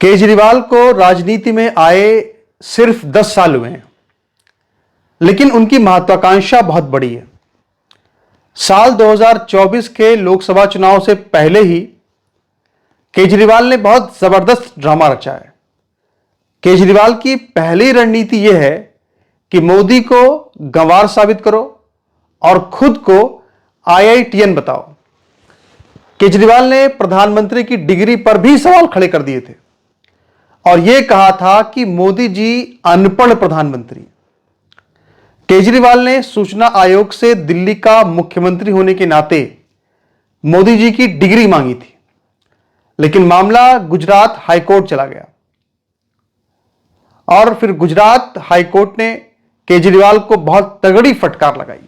केजरीवाल को राजनीति में आए सिर्फ 10 साल हुए हैं, लेकिन उनकी महत्वाकांक्षा बहुत बड़ी है। साल 2024 के लोकसभा चुनाव से पहले ही केजरीवाल ने बहुत जबरदस्त ड्रामा रचा है। केजरीवाल की पहली रणनीति यह है कि मोदी को गंवार साबित करो और खुद को IITian बताओ। केजरीवाल ने प्रधानमंत्री की डिग्री पर भी सवाल खड़े कर दिए थे और यह कहा था कि मोदी जी अनपढ़ प्रधानमंत्री। केजरीवाल ने सूचना आयोग से दिल्ली का मुख्यमंत्री होने के नाते मोदी जी की डिग्री मांगी थी, लेकिन मामला गुजरात हाईकोर्ट चला गया और फिर गुजरात हाईकोर्ट ने केजरीवाल को बहुत तगड़ी फटकार लगाई।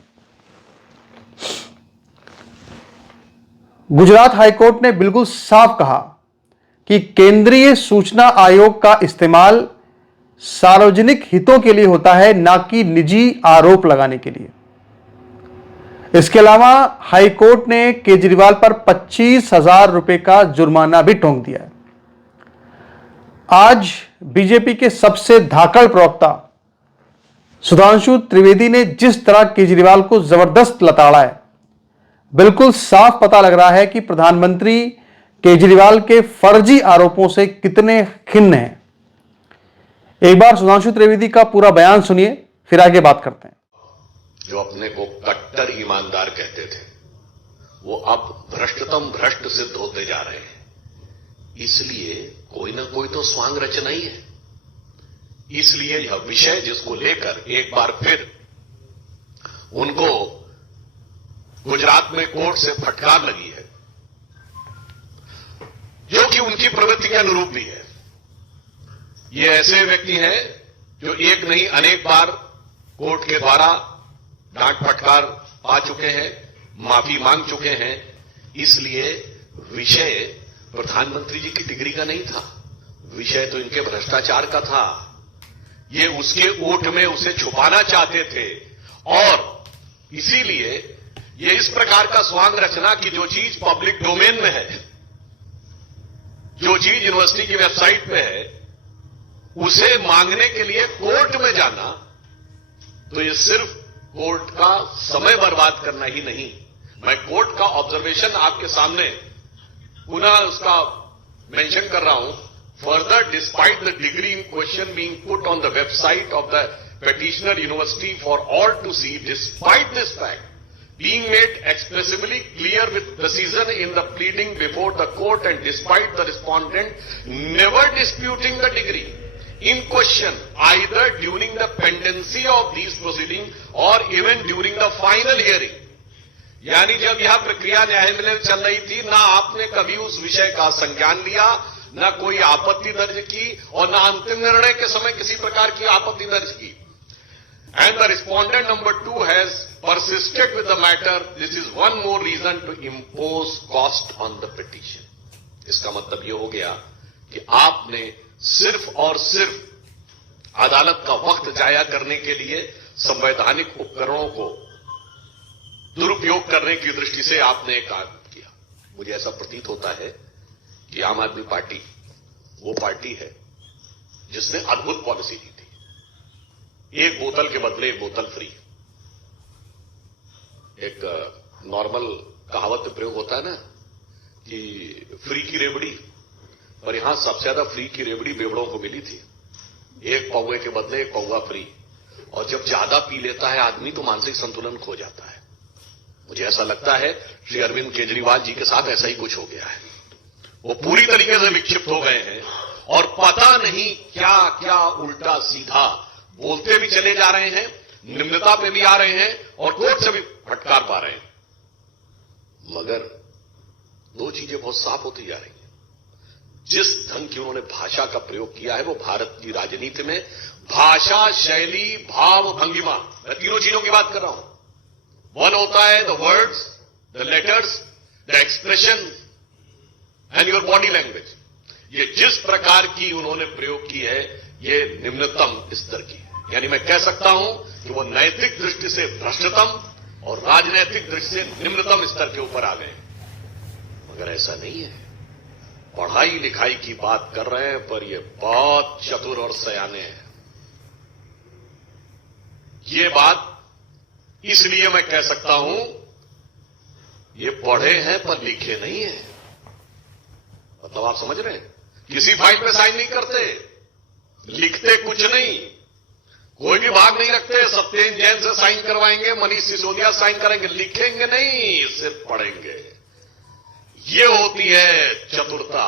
गुजरात हाईकोर्ट ने बिल्कुल साफ कहा कि केंद्रीय सूचना आयोग का इस्तेमाल सार्वजनिक हितों के लिए होता है, ना कि निजी आरोप लगाने के लिए। इसके अलावा हाईकोर्ट ने केजरीवाल पर 25,000 रुपए का जुर्माना भी ठोक दिया है। आज बीजेपी के सबसे धाकड़ प्रवक्ता सुधांशु त्रिवेदी ने जिस तरह केजरीवाल को जबरदस्त लताड़ा है, बिल्कुल साफ पता लग रहा है कि प्रधानमंत्री केजरीवाल के फर्जी आरोपों से कितने खिन्न हैं। एक बार सुधांशु त्रिवेदी का पूरा बयान सुनिए, फिर आगे बात करते हैं। जो अपने को कट्टर ईमानदार कहते थे, वो अब भ्रष्टतम भ्रष्ट सिद्ध होते जा रहे हैं। इसलिए कोई ना कोई तो स्वांग रचना ही है। इसलिए यह विषय जिसको लेकर एक बार फिर उनको गुजरात में कोर्ट से फटकार लगी है, जो कि उनकी प्रवृत्ति के अनुरूप भी है। ये ऐसे व्यक्ति हैं जो एक नहीं अनेक बार कोर्ट के द्वारा डांट फटकार पा चुके हैं, माफी मांग चुके हैं। इसलिए विषय प्रधानमंत्री जी की डिग्री का नहीं था, विषय तो इनके भ्रष्टाचार का था। ये उसके ओट में उसे छुपाना चाहते थे और इसीलिए ये इस प्रकार का स्वांग रचना कि जो चीज पब्लिक डोमेन में है, जो चीज यूनिवर्सिटी की वेबसाइट पे है, उसे मांगने के लिए कोर्ट में जाना, तो ये सिर्फ कोर्ट का समय बर्बाद करना ही नहीं। मैं कोर्ट का ऑब्जर्वेशन आपके सामने पुनः उसका मेंशन कर रहा हूं। Further, despite the degree in question being put on the website of the petitioner university for all to see, despite this fact being made expressly clear with precision in the pleading before the court, and despite the respondent never disputing the degree in question either during the pendency of these proceedings or even during the final hearing। यानी जब यह प्रक्रिया न्यायालय में चल रही थी, ना आपने कभी उस विषय का संज्ञान लिया, ना कोई आपत्ति दर्ज की और ना अंतिम निर्णय के समय किसी प्रकार की आपत्ति दर्ज की। And the respondent number 2 has persisted with the matter. This is one more reason to impose cost on the petition। इसका मतलब यह हो गया कि आपने सिर्फ और सिर्फ अदालत का वक्त जाया करने के लिए संवैधानिक उपकरणों को दुरुपयोग करने की दृष्टि से आपने एक कार्य किया। मुझे ऐसा प्रतीत होता है कि आम आदमी पार्टी वो पार्टी है जिसने अद्भुत पॉलिसी दी थी, एक बोतल के बदले एक बोतल फ्री। एक नॉर्मल कहावत में प्रयोग होता है ना कि फ्री की रेवड़ी, पर यहां सबसे ज्यादा फ्री की रेवड़ी बेवड़ों को मिली थी। एक पौवे के बदले एक पौवा फ्री। और जब ज्यादा पी लेता है आदमी तो मानसिक संतुलन खो जाता है। मुझे ऐसा लगता है श्री अरविंद केजरीवाल जी के साथ ऐसा ही कुछ हो गया है। वो पूरी तरीके से विक्षिप्त हो गए हैं और पता नहीं क्या क्या उल्टा सीधा बोलते भी चले जा रहे हैं, निम्नता पे भी आ रहे हैं और कोर्ट से भी फटकार पा रहे हैं। मगर दो चीजें बहुत साफ होती जा रही हैं। जिस ढंग की उन्होंने भाषा का प्रयोग किया है, वो भारत की राजनीति में भाषा, शैली, भाव, भंगिमा, मैं तीनों चीजों की बात कर रहा हूं। वन होता है the words, the letters, the expression and your body language. ये जिस प्रकार की उन्होंने प्रयोग की है, ये निम्नतम स्तर की है। यानी मैं कह सकता हूं कि वो नैतिक दृष्टि से भ्रष्टतम और राजनैतिक दृष्टि से निम्नतम स्तर के ऊपर आ गए। मगर ऐसा नहीं है। पढ़ाई लिखाई की बात कर रहे हैं, पर ये बहुत चतुर और सयाने हैं। ये बात इसलिए मैं कह सकता हूं, ये पढ़े हैं पर लिखे नहीं हैं। मतलब आप समझ रहे हैं, किसी फाइल पे साइन नहीं करते, लिखते कुछ नहीं, कोई भी भाग नहीं रखते। सत्येंद्र जैन से साइन करवाएंगे, मनीष सिसोदिया साइन करेंगे, लिखेंगे नहीं, सिर्फ पढ़ेंगे। ये होती है चतुरता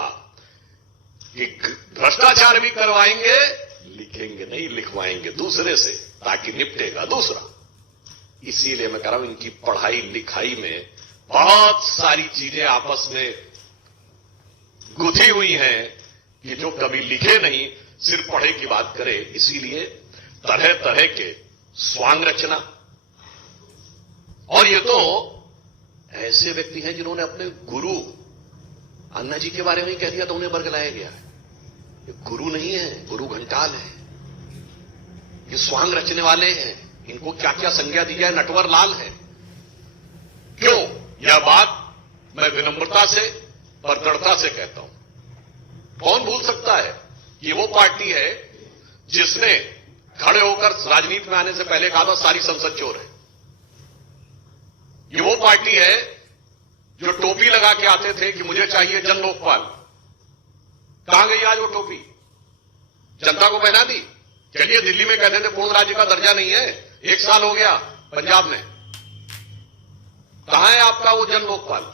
कि भ्रष्टाचार भी करवाएंगे, लिखेंगे नहीं, लिखवाएंगे दूसरे से ताकि निपटेगा दूसरा। इसीलिए मैं कह रहा हूं, इनकी पढ़ाई लिखाई में बहुत सारी चीजें आपस में गुथी हुई हैं कि जो कभी लिखे नहीं, सिर्फ पढ़े की बात करे। इसीलिए तरह तरह के स्वांग रचना। और ये तो ऐसे व्यक्ति हैं जिन्होंने अपने गुरु अन्ना जी के बारे में ही कह दिया तो उन्हें बरगलाया गया है। ये गुरु नहीं है, गुरु घंटाल है। ये स्वांग रचने वाले हैं। इनको क्या क्या संज्ञा दी जाए, नटवर लाल है। क्यों? यह बात मैं विनम्रता से और दृढ़ता से कहता हूं। कौन भूल सकता है कि वो पार्टी है जिसने खड़े होकर राजनीति में आने से पहले कहा था सारी संसद चोर है। ये वो पार्टी है जो टोपी लगा के आते थे कि मुझे चाहिए जन लोकपाल। कहां गई आज वो टोपी? जनता को पहना दी। चलिए, दिल्ली में कहते थे पूर्ण राज्य का दर्जा नहीं है, 1 साल हो गया पंजाब में, कहां है आपका वो जन लोकपाल?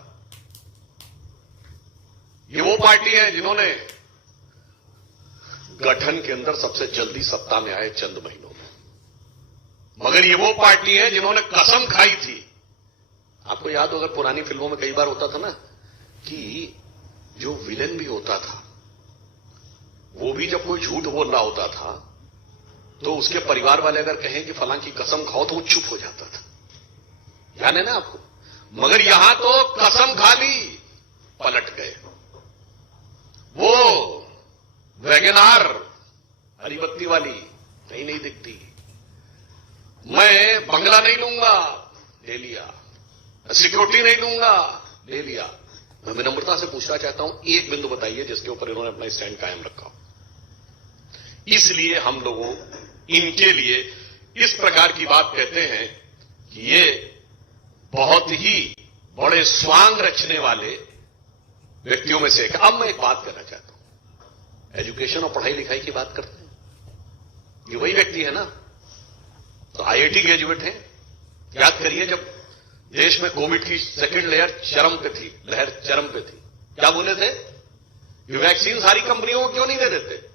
ये वो पार्टी है जिन्होंने गठन के अंदर सबसे जल्दी सत्ता में आए चंद महीनों में। मगर ये वो पार्टी है जिन्होंने कसम खाई थी। आपको याद हो, अगर पुरानी फिल्मों में कई बार होता था ना कि जो विलेन भी होता था वो भी जब कोई झूठ बोल रहा होता था तो उसके परिवार वाले अगर कहें कि फलां की कसम खाओ तो वो चुप हो जाता था। याद है ना आपको? मगर यहां तो कसम खा ली, पलट गए। वो वैगनार हरी बत्ती वाली कहीं नहीं दिखती। मैं बंगला नहीं लूंगा, ले लिया। सिक्योरिटी नहीं लूंगा, ले लिया। मैं विनम्रता से पूछना चाहता हूं, एक बिंदु बताइए जिसके ऊपर इन्होंने अपना स्टैंड कायम रखा। इसलिए हम लोगों इनके लिए इस प्रकार की बात कहते हैं कि ये बहुत ही बड़े स्वांग रचने वाले व्यक्तियों में से एक। अब मैं एक बात करना चाहता हूं, एजुकेशन और पढ़ाई लिखाई की बात करते हैं। ये वही व्यक्ति है ना, तो आईआईटी ग्रेजुएट हैं। याद करिए, जब देश में कोविड की सेकेंड लहर चरम पे थी, क्या बोले थे? ये वैक्सीन सारी कंपनियों को क्यों नहीं दे देते?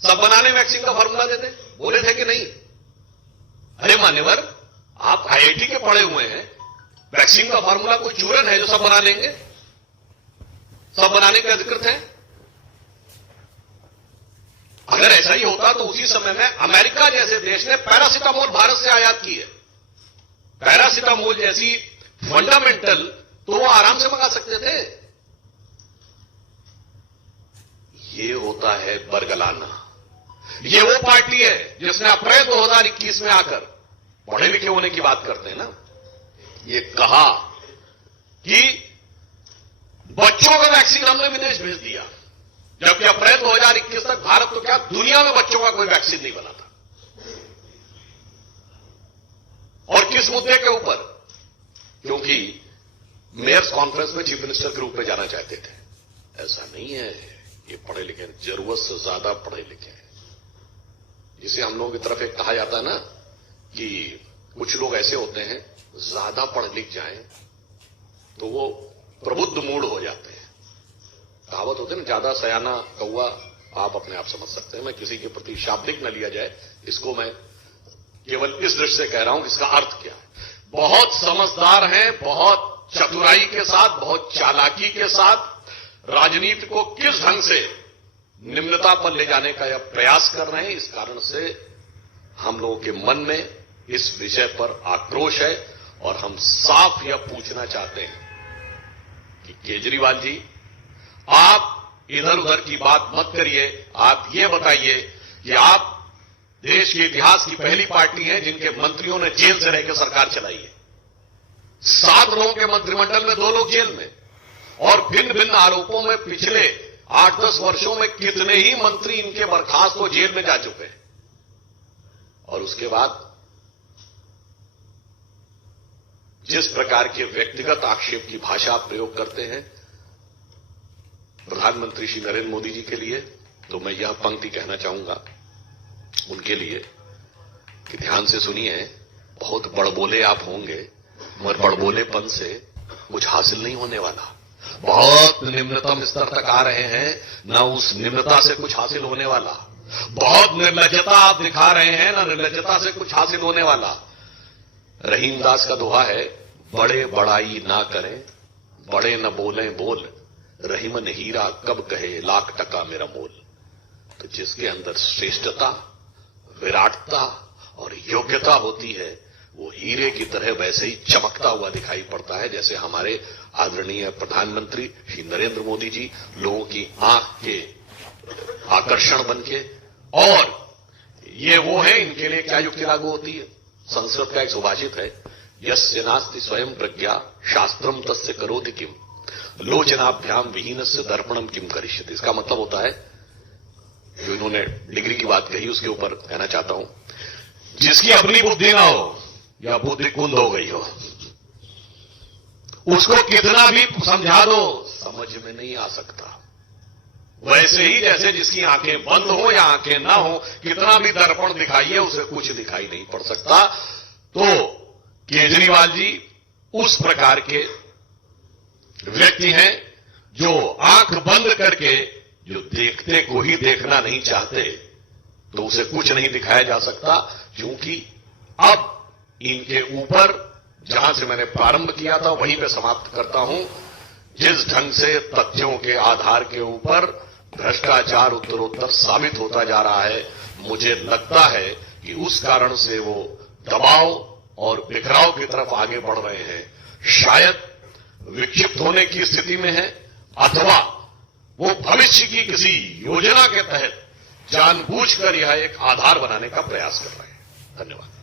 सब बनाने वैक्सीन का फार्मूला देते, बोले थे कि नहीं? अरे मान्यवर, आप आईआईटी के पढ़े हुए हैं, वैक्सीन का फार्मूला कोई चूरन है जो सब बना लेंगे? सब बनाने के अधिकृत हैं। अगर ऐसा ही होता तो उसी समय में अमेरिका जैसे देश ने पैरासिटामोल भारत से आयात की है। पैरासिटामोल जैसी फंडामेंटल तो वो आराम से मंगा सकते थे। ये होता है बरगलाना। ये वो पार्टी है जिसने अप्रैल 2021 में आकर, पढ़े लिखे होने की बात करते हैं ना, ये कहा कि बच्चों का वैक्सीन हमने विदेश भेज दिया, जबकि अप्रैल 2021 तक भारत तो क्या दुनिया में बच्चों का कोई वैक्सीन नहीं बना था। और किस मुद्दे के ऊपर? क्योंकि मेयर्स कॉन्फ्रेंस में चीफ मिनिस्टर के रूप में जाना चाहते थे। ऐसा नहीं है, ये पढ़े लिखे, जरूरत से ज्यादा पढ़े लिखे हैं। जिसे हम लोगों की तरफ एक कहा जाता है ना कि कुछ लोग ऐसे होते हैं, ज्यादा पढ़ लिख जाएं तो वो प्रबुद्ध मूड हो जाते हैं। कहावत होते हैं ना, ज्यादा सयाना कौवा, आप अपने आप समझ सकते हैं। मैं किसी के प्रति शाब्दिक न लिया जाए, इसको मैं केवल इस दृष्टि से कह रहा हूं कि इसका अर्थ क्या है। बहुत समझदार हैं, बहुत चतुराई के साथ, बहुत चालाकी के साथ राजनीति को किस ढंग से निम्नता पर ले जाने का यह प्रयास कर रहे हैं। इस कारण से हम लोगों के मन में इस विषय पर आक्रोश है और हम साफ यह पूछना चाहते हैं कि केजरीवाल जी, आप इधर उधर की बात मत करिए। आप ये बताइए कि आप देश के इतिहास की पहली पार्टी है जिनके मंत्रियों ने जेल से रहकर सरकार चलाई है। 7 लोगों के मंत्रिमंडल में 2 लोग जेल में। और भिन्न भिन्न आरोपों में पिछले 8-10 वर्षों में कितने ही मंत्री इनके बर्खास्त हो जेल में जा चुके हैं। और उसके बाद जिस प्रकार के व्यक्तिगत आक्षेप की भाषा आप प्रयोग करते हैं प्रधानमंत्री श्री नरेंद्र मोदी जी के लिए, तो मैं यह पंक्ति कहना चाहूंगा उनके लिए कि ध्यान से सुनिए। बहुत बड़बोले आप होंगे मगर बड़बोलेपन से कुछ हासिल नहीं होने वाला। बहुत निम्नतम स्तर तक आ रहे हैं, ना उस निम्नता से कुछ हासिल होने वाला। बहुत निर्लज्जता आप दिखा रहे हैं, ना निर्लज्जता से कुछ हासिल होने वाला। रहीमदास का दोहा है, बड़े बड़ाई ना करें, बड़े न बोलें बोल, रहीमन हीरा कब कहे लाख टका मेरा मोल। तो जिसके अंदर श्रेष्ठता, विराटता और योग्यता होती है वो हीरे की तरह वैसे ही चमकता हुआ दिखाई पड़ता है, जैसे हमारे आदरणीय प्रधानमंत्री श्री नरेंद्र मोदी जी लोगों की आंख के आकर्षण बनके। और ये वो है, इनके लिए क्या युक्ति लागू होती है। संस्कृत का एक सुभाषित है, यस्य नास्ति स्वयं प्रज्ञा शास्त्रम तस्य करोति किम, लोचनाभ्याम विहीनस्य दर्पणम किम करिष्यति। इसका मतलब होता है, जो इन्होंने डिग्री की बात कही उसके ऊपर कहना चाहता हूं, जिसकी अपनी बुद्धि ना हो या बुद्धि कुंद हो गई हो, उसको कितना भी समझा दो समझ में नहीं आ सकता। वैसे ही जैसे जिसकी आंखें बंद हो या आंखें ना हो, कितना भी दर्पण दिखाइए उसे कुछ दिखाई नहीं पड़ सकता। तो केजरीवाल जी उस प्रकार के व्यक्ति हैं जो आंख बंद करके जो देखते को ही देखना नहीं चाहते, तो उसे कुछ नहीं दिखाया जा सकता। क्योंकि अब इनके ऊपर, जहां से मैंने प्रारंभ किया था वहीं पे समाप्त करता हूं, जिस ढंग से तथ्यों के आधार के ऊपर भ्रष्टाचार उत्तरोत्तर साबित होता जा रहा है, मुझे लगता है कि उस कारण से वो दबाव और बिखराव की तरफ आगे बढ़ रहे हैं। शायद विक्षिप्त होने की स्थिति में है, अथवा वो भविष्य की किसी योजना के तहत जानबूझकर यह एक आधार बनाने का प्रयास कर रहे हैं। धन्यवाद।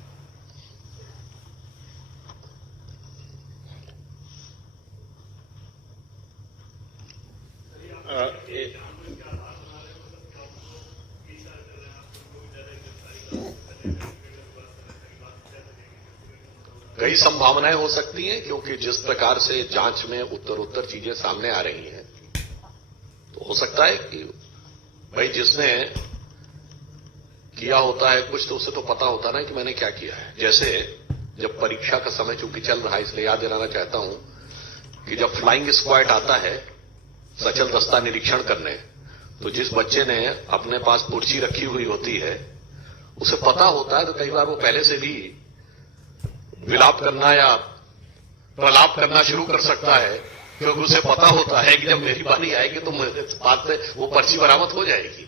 कई संभावनाएं हो सकती हैं, क्योंकि जिस प्रकार से जांच में उत्तरोत्तर चीजें सामने आ रही हैं, तो हो सकता है कि भाई जिसने किया होता है कुछ, तो उसे तो पता होता ना कि मैंने क्या किया है। जैसे जब परीक्षा का समय चूंकि चल रहा है, इसलिए याद दिलाना चाहता हूं कि जब फ्लाइंग स्क्वाड आता है सचल दस्ता निरीक्षण करने, तो जिस बच्चे ने अपने पास कुर्सी रखी हुई होती है उसे पता होता है, तो कई बार वो पहले से भी विलाप करना या प्रलाप करना शुरू कर सकता है, क्योंकि उसे पता होता है कि जब मेरी बारी आएगी तो मेरे बाद से वो पर्ची बरामद हो जाएगी।